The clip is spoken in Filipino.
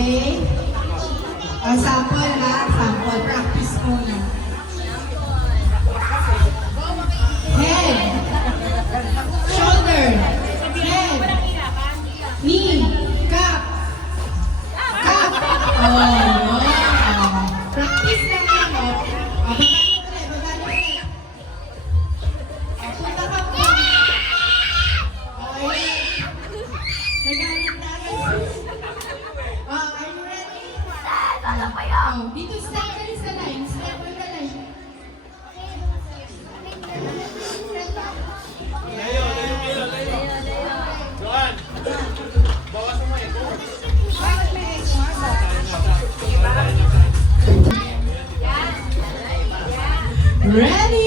Okay? Sample ha, sample. Practice muna. Head. Shoulder. Head. Knee. Cup. Cup. Oh. Practice lang yan. Babalik ulit. Punta ka po. Okay. Nagalit na agad. Are you ready? Dito step sa line. Step on the line. Johan! Bawasan mo ito. Ready?